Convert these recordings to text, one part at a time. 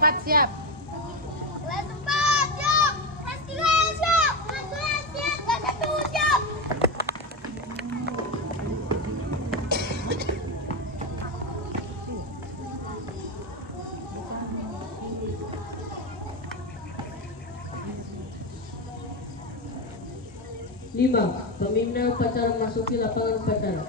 Empat siap. Kelas 4 siap. Kelas 3 siap. Kelas 2 siap. Kelas 1 siap. Lima, pembina upacara memasuki lapangan upacara.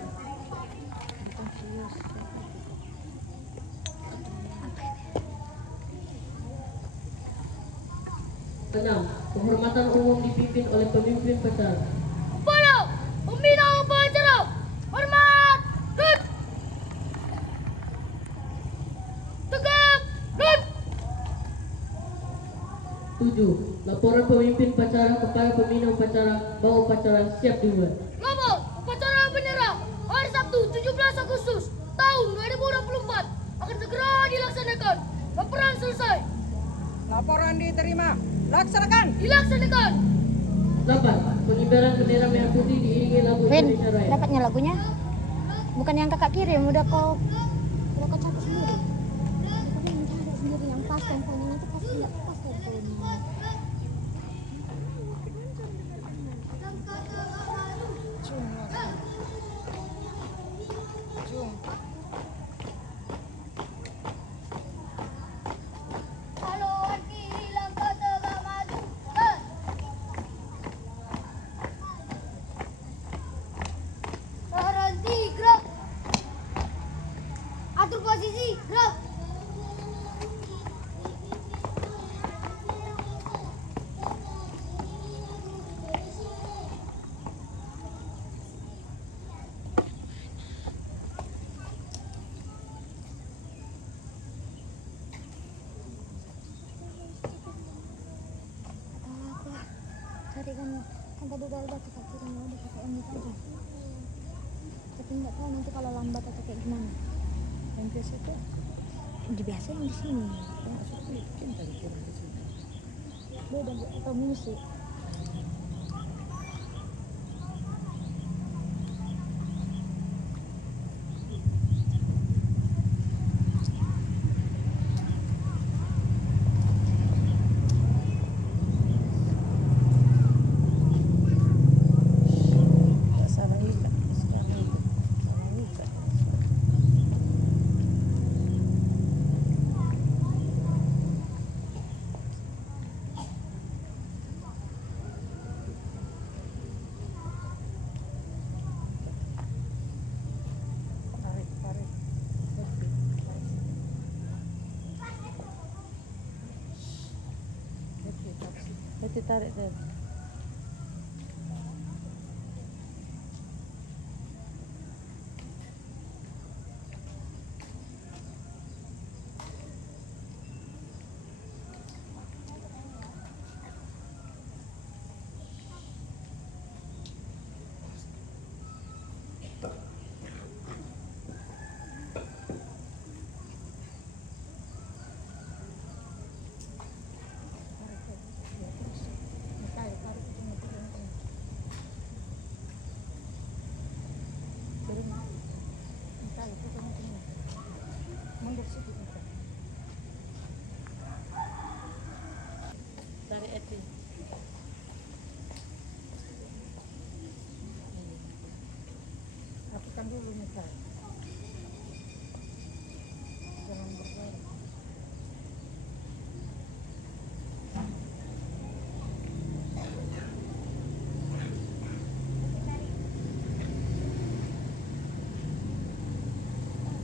6. Penghormatan umum dipimpin oleh pemimpin upacara. Kepada pembina upacara, hormat, rut. Tegak, rut. 7. Laporan pemimpin upacara kepada pembina upacara bahwa upacara siap dimulai. Lapor upacara bendera hari Sabtu 17 Agustus tahun 2024 akan segera dilaksanakan. Laporan selesai. Laporan diterima. Laksanakan. Dilaksanakan. 8. Pengibaran bendera merah putih diiringi lagu Win, Indonesia Raya. dapatnya lagunya? Bukan yang kakak kirim, udah kau cari sendiri. Tapi yang cari sendiri yang pas temponya itu pasti nggak pas temponya. Halo, kiri langkah tegak maju. Berhenti, gerak. Atur posisi, gerak. Aku cari kan tadi udah ada kakak kirim, udah kakak yang aja. Tapi nggak tahu nanti kalau lambat atau kayak gimana. Yang biasa itu Di biasa yang di sini. bikin tadi kirim ke sini. Beda atau musik. Salah ikat. Salah ikat. Tarik, tarik. Berarti tarik deh. Mundur sedikit. Tarik Eti. Rapikan dulu nih, Kak. Jangan bergerak.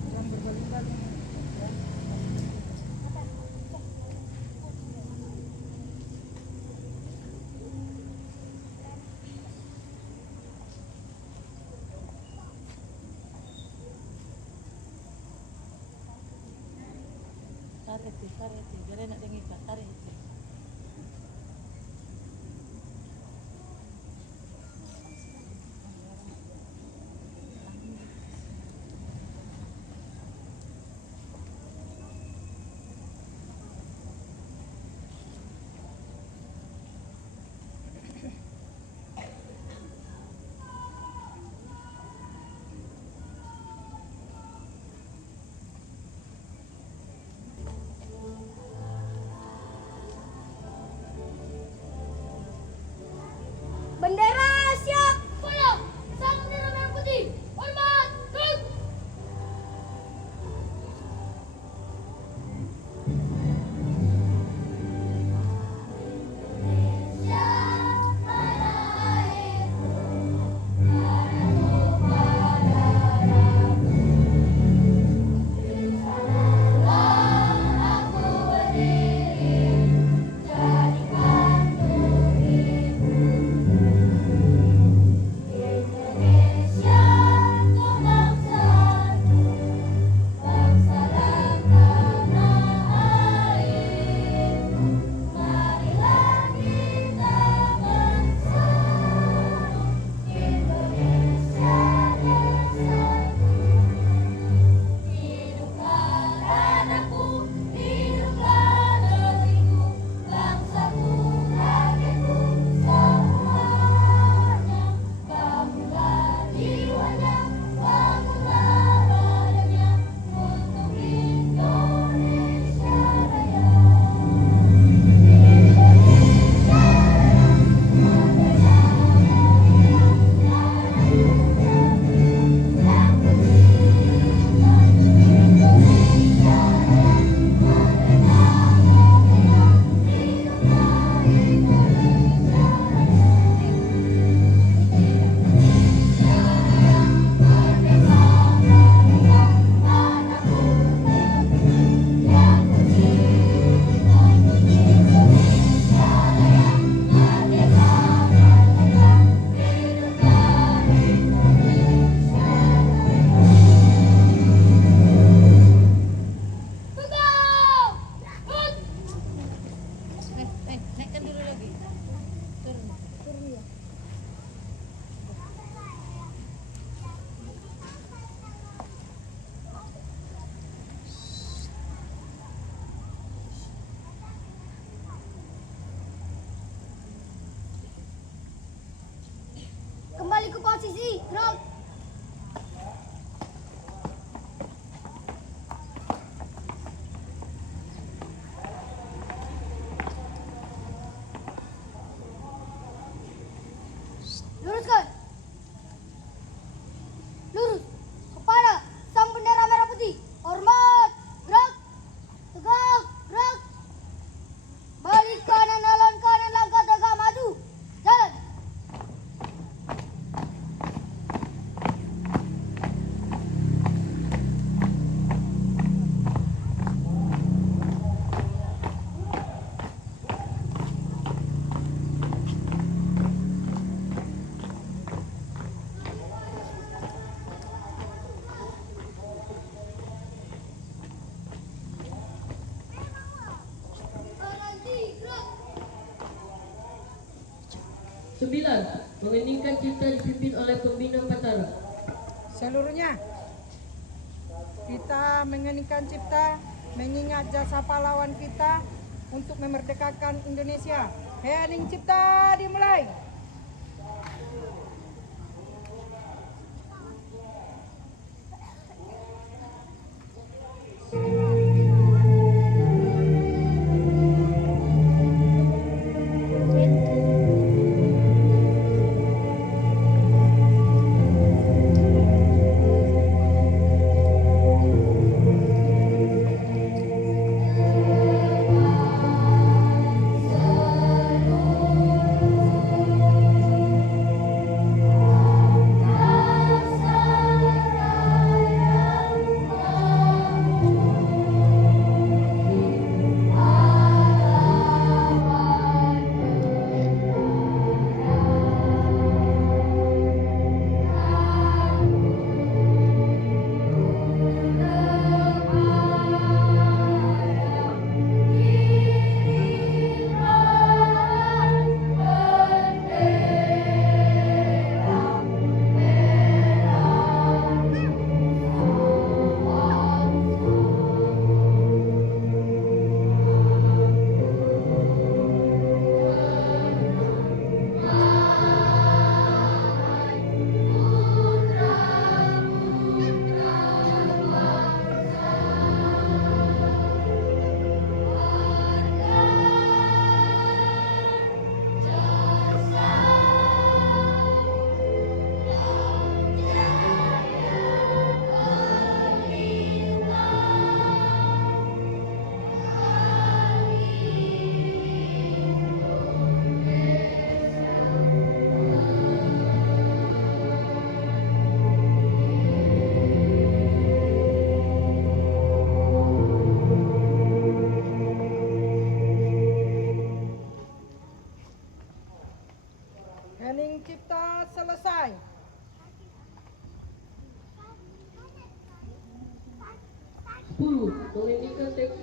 Jangan berbaling-baling. Ya. Tarik, biar enak dengan ikat. Tarik. 9. Mengeningkan cipta dipimpin oleh pembina upacara. Seluruhnya kita mengeningkan cipta mengingat jasa pahlawan kita untuk memerdekakan Indonesia. Hening cipta dimulai. Hening cipta selesai. Mengeningkan teks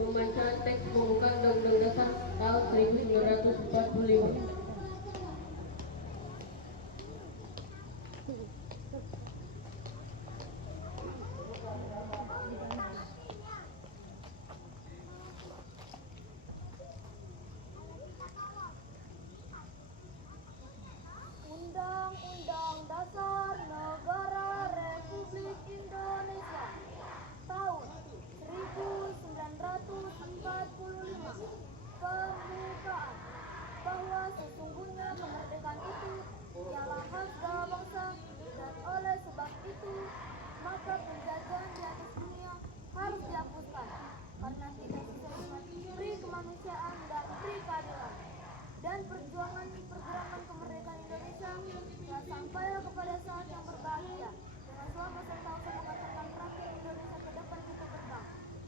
pembacaan teks pembukaan Undang-Undang Dasar tahun 1945. Undang-Undang Dasar Negara Republik Indonesia tahun 1945. Pembukaan bahwa sesungguhnya kemerdekaan itu ialah hak segala bangsa, dan oleh sebab itu maka penjajahan di atas dunia harus dihapuskan karena tidak sesuai dengan pri kemanusiaan dan pri keadilan. Dan perjuangan pergerakan kemerdekaan Indonesia telah sampailah kepada saat yang berbahagia dengan selama 1 tahun mengantarkan rakyat Indonesia ke depan pintu gerbang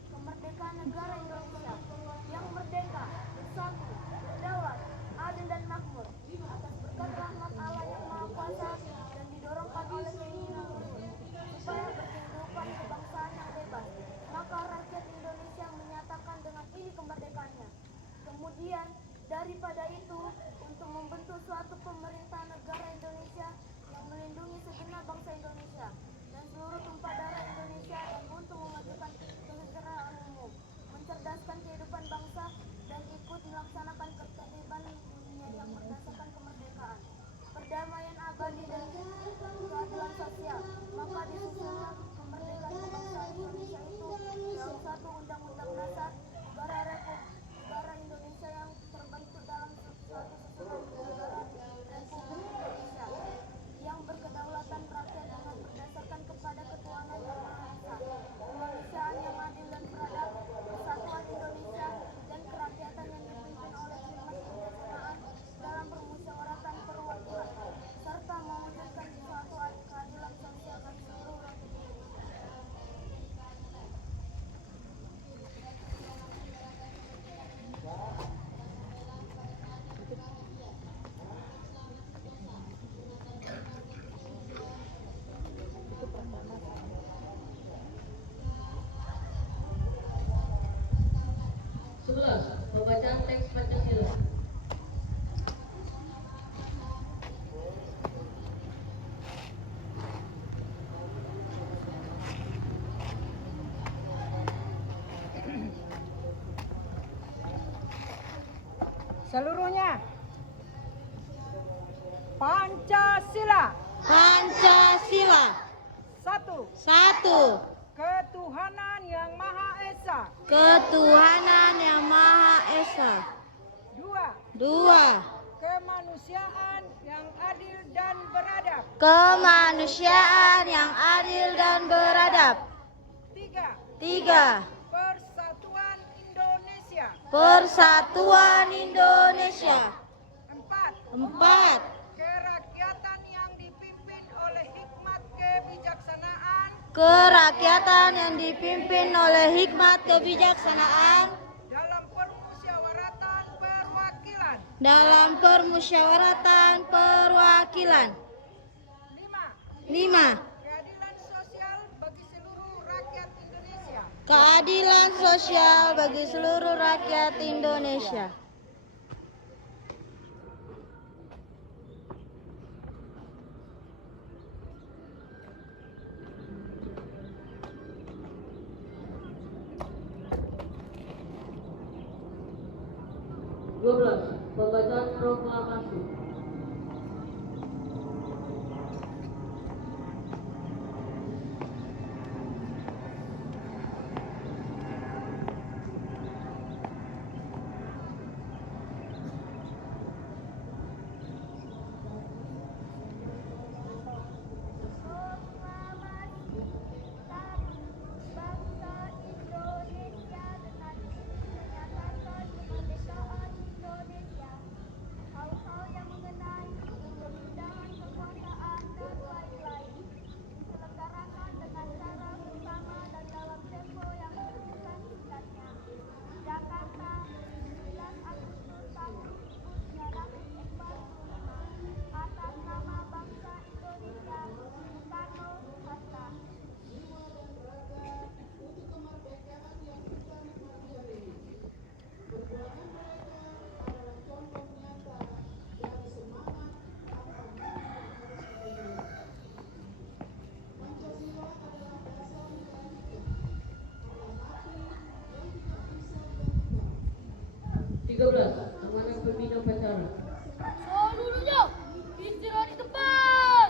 kemerdekaan negara Indonesia yang merdeka, bersatu, berdaulat, adil dan makmur atas berkat rahmat Allah yang Maha Kuasa dan didorongkan oleh keinginan luhur supaya berkehidupan kebangsaan yang bebas. Maka rakyat Indonesia menyatakan dengan ini kemerdekaannya. Kemudian daripada itu, untuk membentuk suatu pemerintahan negara Indonesia yang melindungi segenap bangsa Indonesia dan seluruh tumpah darah Indonesia, dan untuk memajukan kesejahteraan umum, mencerdaskan kehidupan bangsa, dan ikut melaksanakan ketertiban dunia yang berdasarkan kemerdekaan, perdamaian abadi dan keadilan sosial. Maka disusunlah kemerdekaan kebangsaan Indonesia itu dalam satu undang-undang dasar negara Indonesia yang terbentuk dalam suatu susunan negara Republik Indonesia yang berkedaulatan rakyat dengan berdasarkan kepada ketuhanan yang Maha Esa, kemanusiaan yang adil dan beradab, persatuan Indonesia dan kerakyatan yang dipimpin oleh khidmat kebijaksanaan dalam permusyawaratan perwakilan, serta mewujudkan suatu keadilan sosial bagi seluruh rakyat Indonesia. 11. Pembacaan teks Pancasila. Seluruhnya. Pancasila. Pancasila. Satu. Satu. Ketuhanan yang Maha Esa. Ketuhanan yang Maha Esa. Dua. Dua. Kemanusiaan yang adil dan beradab. Kemanusiaan yang adil dan beradab. Tiga. Tiga. Persatuan Indonesia. Persatuan Indonesia. Empat. Empat. Kerakyatan yang dipimpin oleh hikmat kebijaksanaan. Kerakyatan yang dipimpin oleh hikmat kebijaksanaan Dalam permusyawaratan perwakilan. dalam permusyawaratan perwakilan. Lima. Lima. Keadilan sosial bagi seluruh rakyat Indonesia. Keadilan sosial bagi seluruh rakyat Indonesia. 12. Pembacaan proklamasi. Bangsa Indonesia dengan menyatakan kemerdekaan Indonesia. Hal-hal yang mengenai pemindahan kekuasaan dan lain-lain diselenggarakan dengan cara bersama dan dalam tempo yang sesingkat-singkatnya. Jakarta, 9 Agustus tahun 1945. Atas nama bangsa Indonesia, Soekarno-Hatta. Amanah pembina upacara. Seluruhnya istirahat di tempat.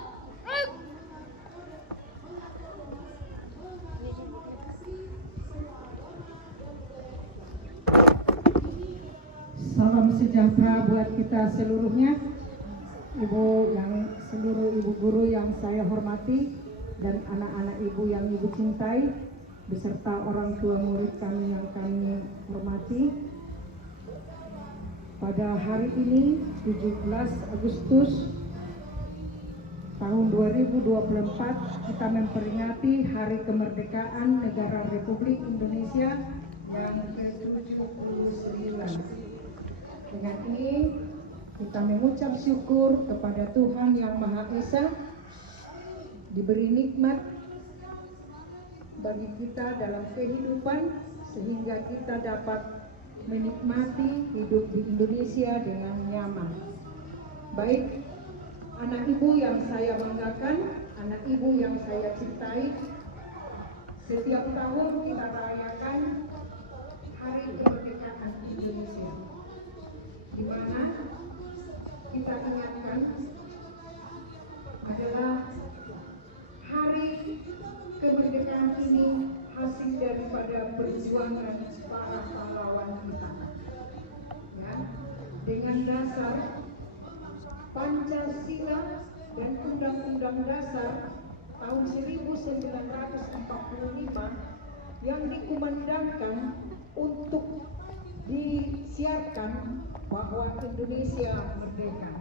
Salam sejahtera buat kita seluruhnya. Seluruh ibu guru yang saya hormati dan anak-anak ibu yang ibu cintai beserta orang tua murid kami yang kami hormati. Pada hari ini 17 Agustus tahun 2024 kita memperingati Hari Kemerdekaan Negara Republik Indonesia yang ke-79. Dengan ini kita mengucap syukur kepada Tuhan Yang Maha Esa diberi nikmat bagi kita dalam kehidupan sehingga kita dapat menikmati hidup di Indonesia dengan nyaman. Baik anak ibu yang saya banggakan, anak ibu yang saya cintai, setiap tahun kita rayakan Hari Kemerdekaan Indonesia, di mana kita ingatkan adalah hari kemerdekaan ini hasil daripada perjuangan para pahlawan kita, ya, dengan dasar Pancasila dan Undang-Undang Dasar tahun 1945 yang dikumandangkan untuk disiarkan bahwa Indonesia merdeka.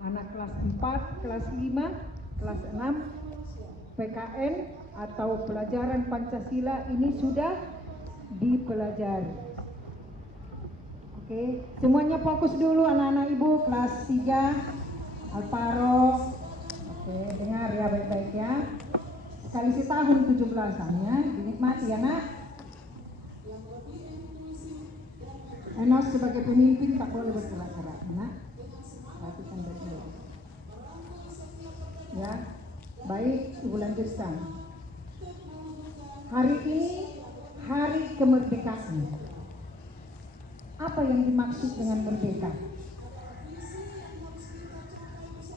Anak kelas 4, kelas 5, kelas 6 PKN atau pelajaran Pancasila ini sudah dipelajari. Oke, semuanya fokus dulu anak-anak ibu kelas 3 Alparo. Oke, dengar ya baik-baik ya. Sekali setahun 17-annya dinikmati ya nak. Enos sebagai pemimpin tak boleh bergerak-gerak, nak. Perhatikan baik-baik. Ya, baik, ibu lanjutkan. Hari ini hari kemerdekaan. Apa yang dimaksud dengan merdeka?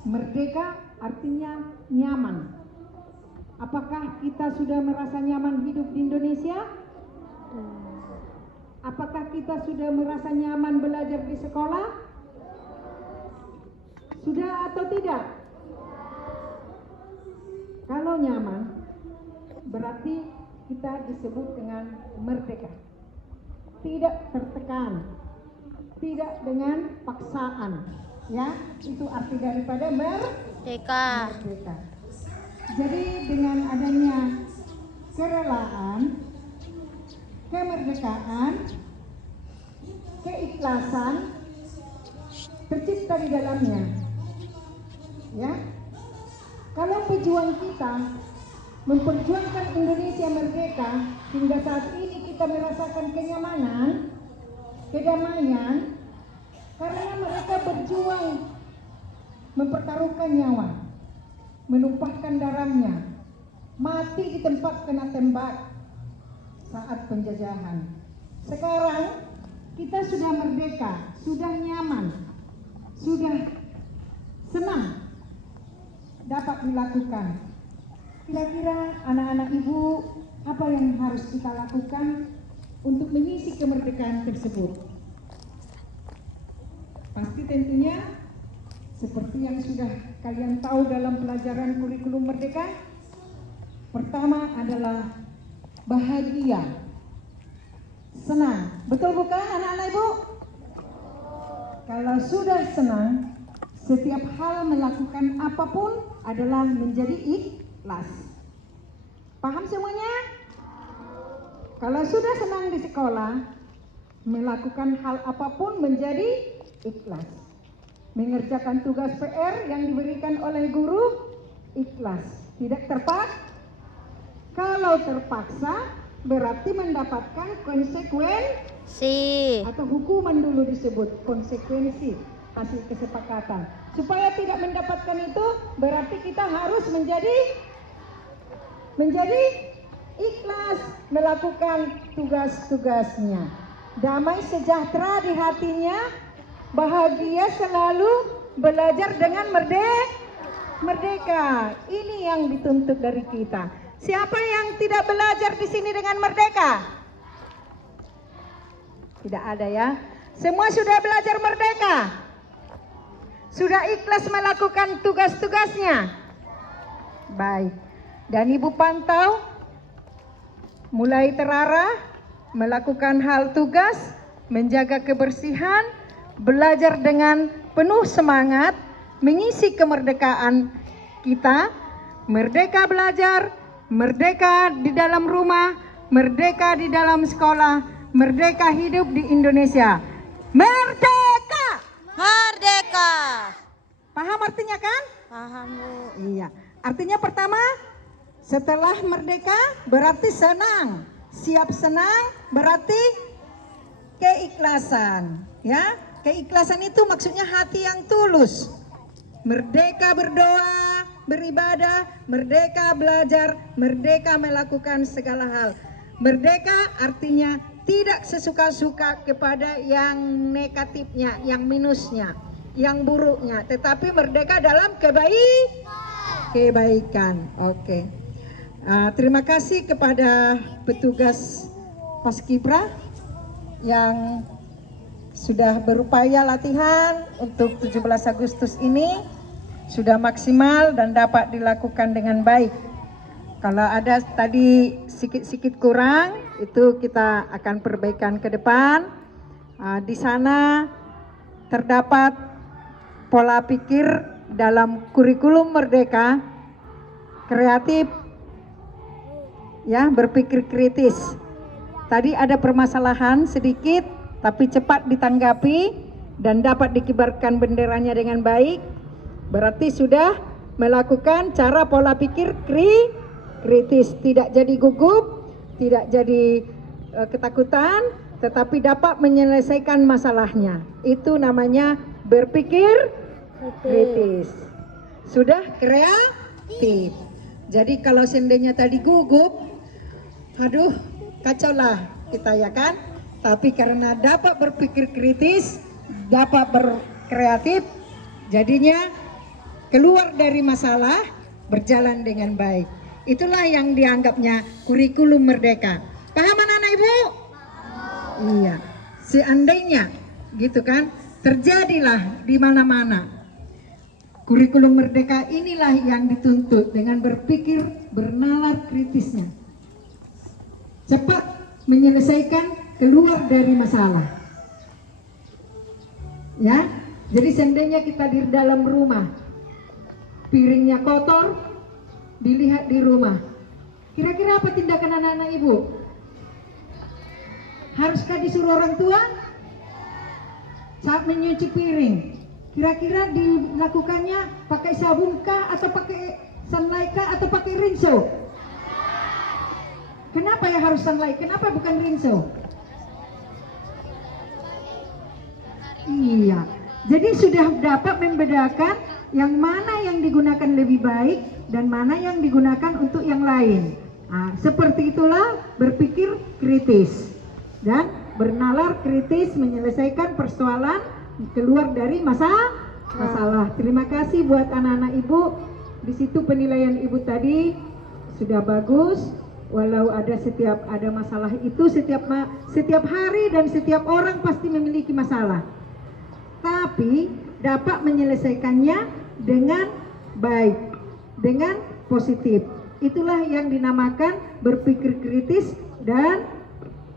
Merdeka artinya nyaman. Apakah kita sudah merasa nyaman hidup di Indonesia? Apakah kita sudah merasa nyaman belajar di sekolah? Sudah atau tidak? Kalau nyaman, berarti kita disebut dengan merdeka. Tidak tertekan, tidak dengan paksaan. Ya, itu arti daripada Merdeka. merdeka. Jadi dengan adanya kerelaan, kemerdekaan, keikhlasan tercipta di dalamnya. Ya, kalau pejuang kita memperjuangkan Indonesia merdeka hingga saat ini kita merasakan kenyamanan, kedamaian, karena mereka berjuang mempertaruhkan nyawa, menumpahkan darahnya, mati di tempat kena tembak saat penjajahan. Sekarang kita sudah merdeka, sudah nyaman, sudah senang dapat dilakukan. Kira-kira anak-anak ibu, apa yang harus kita lakukan untuk mengisi kemerdekaan tersebut? Pasti tentunya seperti yang sudah kalian tahu dalam pelajaran kurikulum merdeka. Pertama adalah bahagia, senang. Betul bukan anak-anak ibu? Kalau sudah senang, setiap hal melakukan apapun adalah menjadi ikhlas. Paham semuanya? Kalau sudah senang di sekolah, melakukan hal apapun menjadi ikhlas. Mengerjakan tugas PR yang diberikan oleh guru, ikhlas. Tidak terpaksa. Kalau terpaksa, berarti mendapatkan konsekuensi atau hukuman dulu disebut konsekuensi hasil kesepakatan. Supaya tidak mendapatkan itu, berarti kita harus menjadi ikhlas melakukan tugas-tugasnya. Damai sejahtera di hatinya, bahagia selalu, belajar dengan merdeka. Ini yang dituntut dari kita. Siapa yang tidak belajar di sini dengan merdeka? Tidak ada ya. Semua sudah belajar merdeka. Sudah ikhlas melakukan tugas-tugasnya. Baik. Dan ibu pantau mulai terarah melakukan hal tugas, menjaga kebersihan, belajar dengan penuh semangat, mengisi kemerdekaan kita, merdeka belajar, merdeka di dalam rumah, merdeka di dalam sekolah, merdeka hidup di Indonesia. Merdeka! Merdeka. Paham artinya kan? Paham, Bu. Iya. Artinya pertama, setelah merdeka berarti senang. Siap senang berarti keikhlasan. Ya, keikhlasan itu maksudnya hati yang tulus. Merdeka berdoa, beribadah, merdeka belajar, merdeka melakukan segala hal. Merdeka artinya tidak sesuka-suka kepada yang negatifnya, yang minusnya, yang buruknya, tetapi merdeka dalam kebaikan. Oke. Terima kasih kepada petugas Paskibra yang sudah berupaya latihan untuk 17 Agustus ini. Sudah maksimal dan dapat dilakukan dengan baik. Kalau ada tadi sikit-sikit kurang, itu kita akan perbaikan ke depan. Di sana terdapat pola pikir dalam kurikulum merdeka, kreatif, ya, berpikir kritis. Tadi ada permasalahan sedikit, tapi cepat ditanggapi dan dapat dikibarkan benderanya dengan baik. Berarti sudah melakukan cara pola pikir kritis, tidak jadi gugup, tidak jadi ketakutan, tetapi dapat menyelesaikan masalahnya. Itu namanya berpikir kritis. Sudah kreatif. Jadi kalau seandainya tadi gugup, aduh, kacau lah kita ya kan. tapi karena dapat berpikir kritis, dapat berkreatif, jadinya keluar dari masalah, berjalan dengan baik. Itulah yang dianggapnya kurikulum merdeka. Paham anak-anak Ibu? Iya. Seandainya gitu kan, terjadilah di mana-mana. Kurikulum merdeka inilah yang dituntut dengan berpikir bernalar kritisnya. Cepat menyelesaikan, keluar dari masalah. Ya, jadi seandainya kita di dalam rumah, piringnya kotor, dilihat di rumah. Kira-kira apa tindakan anak-anak Ibu? Haruskah disuruh orang tua saat menyuci piring? Kira-kira dilakukannya pakai sabun kah, atau pakai sunlight kah, atau pakai rinso? Kenapa ya harus sunlight? Kenapa bukan rinso? Iya, jadi sudah dapat membedakan yang mana yang digunakan lebih baik dan mana yang digunakan untuk yang lain. Nah, seperti itulah berpikir kritis dan bernalar kritis, menyelesaikan persoalan, keluar dari masalah. Terima kasih buat anak-anak Ibu. Di situ penilaian Ibu tadi sudah bagus. Walau ada masalah itu setiap hari dan setiap orang pasti memiliki masalah. Tapi dapat menyelesaikannya dengan baik, dengan positif. Itulah yang dinamakan berpikir kritis dan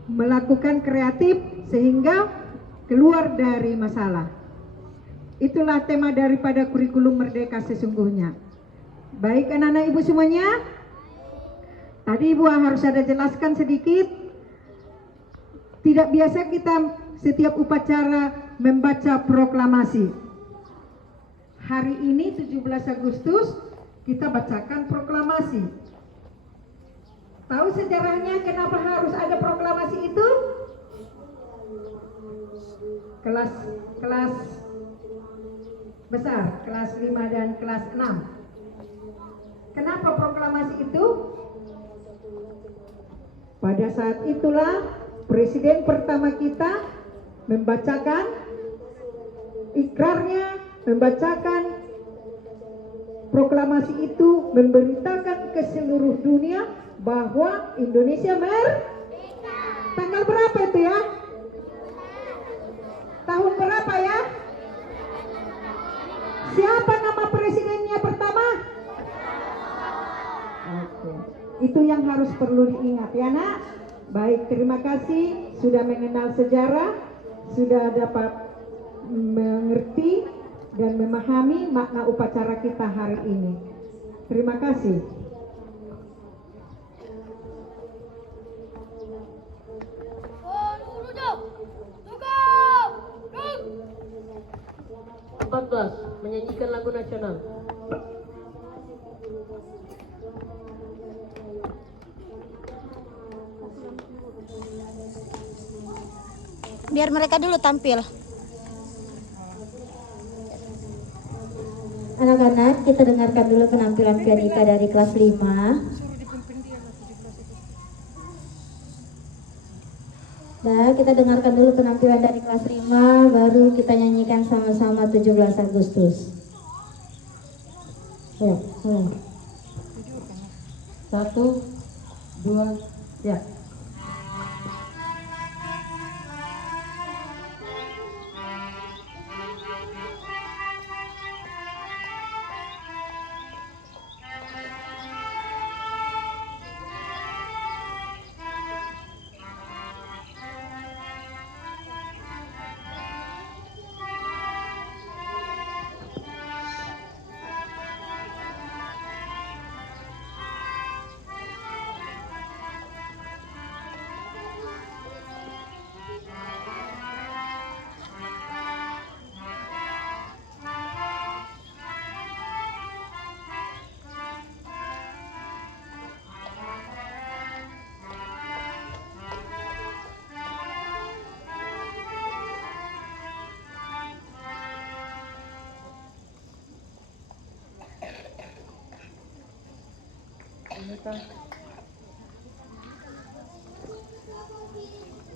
melakukan kreatif sehingga keluar dari masalah. Itulah tema daripada kurikulum merdeka sesungguhnya. Baik anak-anak Ibu semuanya, tadi Ibu harus ada jelaskan sedikit. Tidak biasa kita setiap upacara membaca proklamasi. Hari ini 17 Agustus kita bacakan proklamasi. Tahu sejarahnya kenapa harus ada proklamasi itu? Kelas besar, kelas 5 dan kelas 6. Kenapa proklamasi itu? Pada saat itulah presiden pertama kita membacakan ikrarnya, membacakan proklamasi itu, memberitakan ke seluruh dunia bahwa Indonesia merdeka. Tanggal berapa itu ya? Tahun berapa ya? Siapa nama presidennya pertama? Oke. Itu yang harus perlu diingat ya nak. Baik, terima kasih sudah mengenal sejarah, sudah dapat mengerti dan memahami makna upacara kita hari ini. Terima kasih. Menyanyikan lagu nasional. Biar mereka dulu tampil. Anak-anak, kita dengarkan dulu penampilan pianista dari kelas 5. Nah, kita dengarkan dulu penampilan dari kelas 5, baru kita nyanyikan sama-sama 17 Agustus. Ya, 1, 2, ya.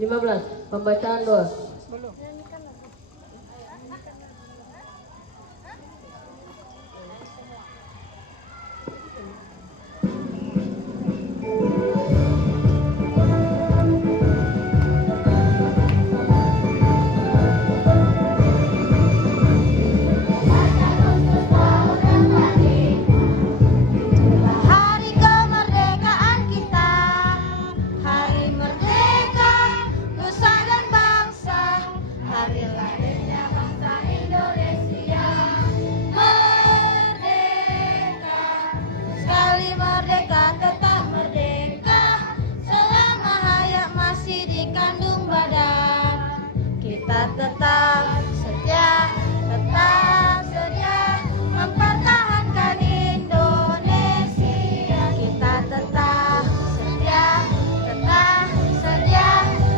Lima belas. Pembacaan doa. Hari kemerdekaan kita, hari merdeka, nusa dan bangsa, hari lahirnya bangsa Indonesia. Merdeka, sekali merdeka tetap merdeka, selama hayat masih dikandung badan. Kita tetap setia mempertahankan Indonesia. Kita tetap setia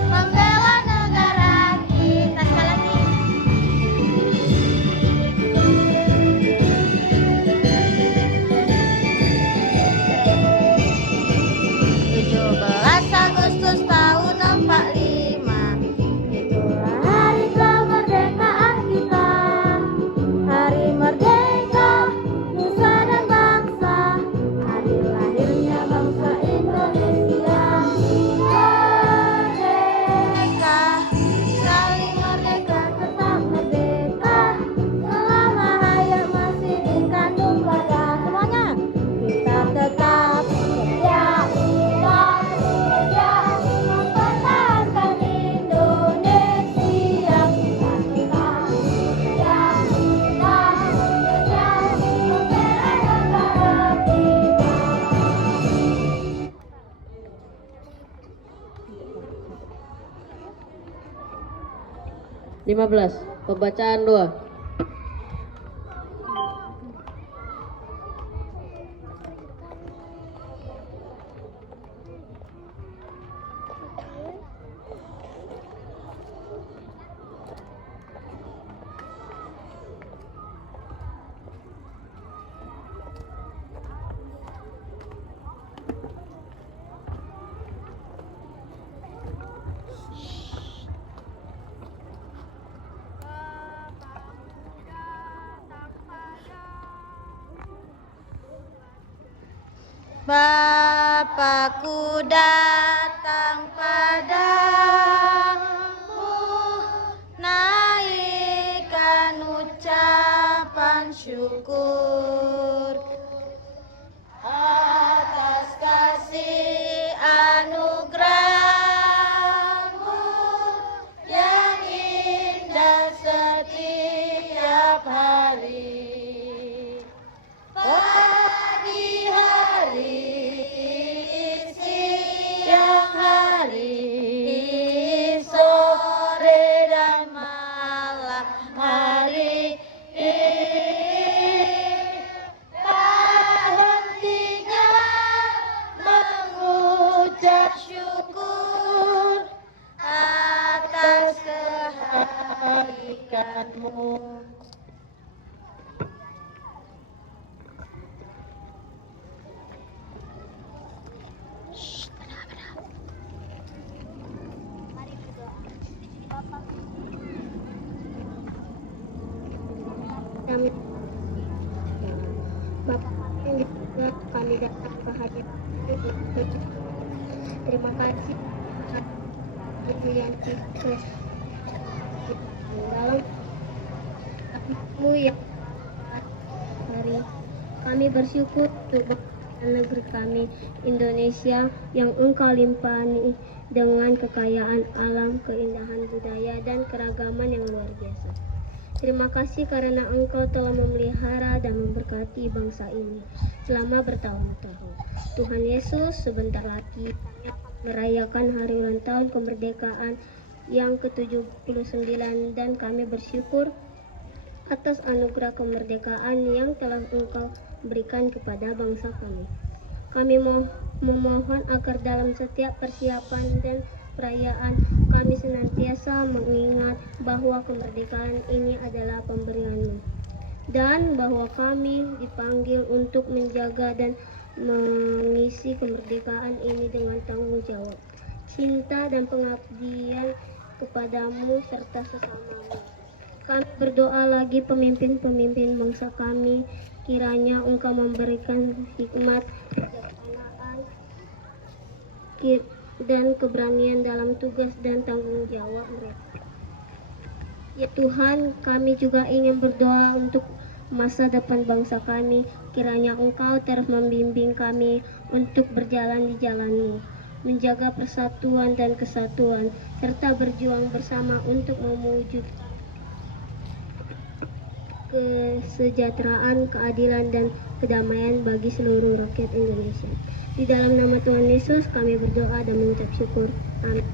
membela negara kita. Sekali lagi. 17 Agustus tahun 45, itulah hari kemerdekaan kita. Hari merdeka, nusa dan bangsa, hari lahirnya bangsa Indonesia. Merdeka, sekali merdeka tetap merdeka, selama hayat masih dikandung badan. Semuanya, kita tetap setia mempertahankan Indonesia. Kita tetap setia membela negara kita. 15. Pembacaan doa. Bapakku datang padamu, naikkan ucapan syukur atas kasih anugerahmu yang indah setiap hari. Pagi hari, siang hari, sore dan malam hari, tak hentinya mengucap syukur atas kebaikanmu. Bapak yang juga kami datang ke hadirat terima kasih Ibu Yanti dalam hatimu yang hari kami bersyukur untuk negeri kami Indonesia yang Engkau limpahi dengan kekayaan alam, keindahan budaya dan keragaman yang luar biasa. Terima kasih karena Engkau telah memelihara dan memberkati bangsa ini selama bertahun-tahun. Tuhan Yesus, sebentar lagi merayakan hari ulang tahun kemerdekaan yang ke-79 dan kami bersyukur atas anugerah kemerdekaan yang telah Engkau berikan kepada bangsa kami. Kami memohon agar dalam setiap persiapan dan perayaan kami senantiasa mengingat bahwa kemerdekaan ini adalah pemberian-Mu dan bahwa kami dipanggil untuk menjaga dan mengisi kemerdekaan ini dengan tanggung jawab, cinta dan pengabdian kepadamu serta sesamamu. Kami berdoa lagi pemimpin-pemimpin bangsa kami, kiranya Engkau memberikan hikmat, kebijaksanaan, dan keberanian dalam tugas dan tanggung jawab mereka. Ya Tuhan, kami juga ingin berdoa untuk masa depan bangsa kami, kiranya Engkau terus membimbing kami untuk berjalan di jalan-Mu, menjaga persatuan dan kesatuan, serta berjuang bersama untuk mewujudkan kesejahteraan, keadilan, dan kedamaian bagi seluruh rakyat Indonesia. Di dalam nama Tuhan Yesus kami berdoa dan mengucap syukur. Amin.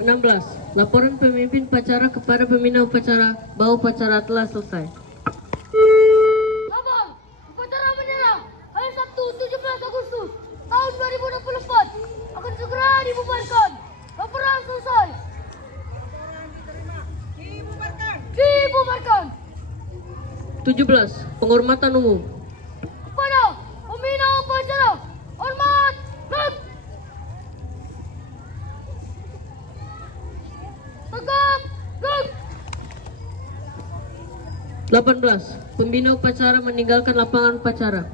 (16) Laporan pemimpin upacara kepada pembina upacara bahwa upacara telah selesai. Kabar, upacara bendera hari Sabtu 17 Agustus tahun 2024 akan segera dibubarkan. Laporan selesai. Dibubarkan. 17. Penghormatan umum. Kepada pembina upacara, hormat, gerak. Tegak, gerak. 18. Pembina upacara meninggalkan lapangan upacara.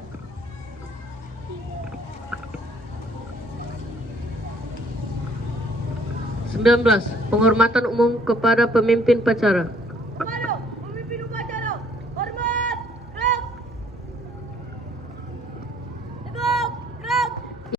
19. Penghormatan umum kepada pemimpin upacara. Kepada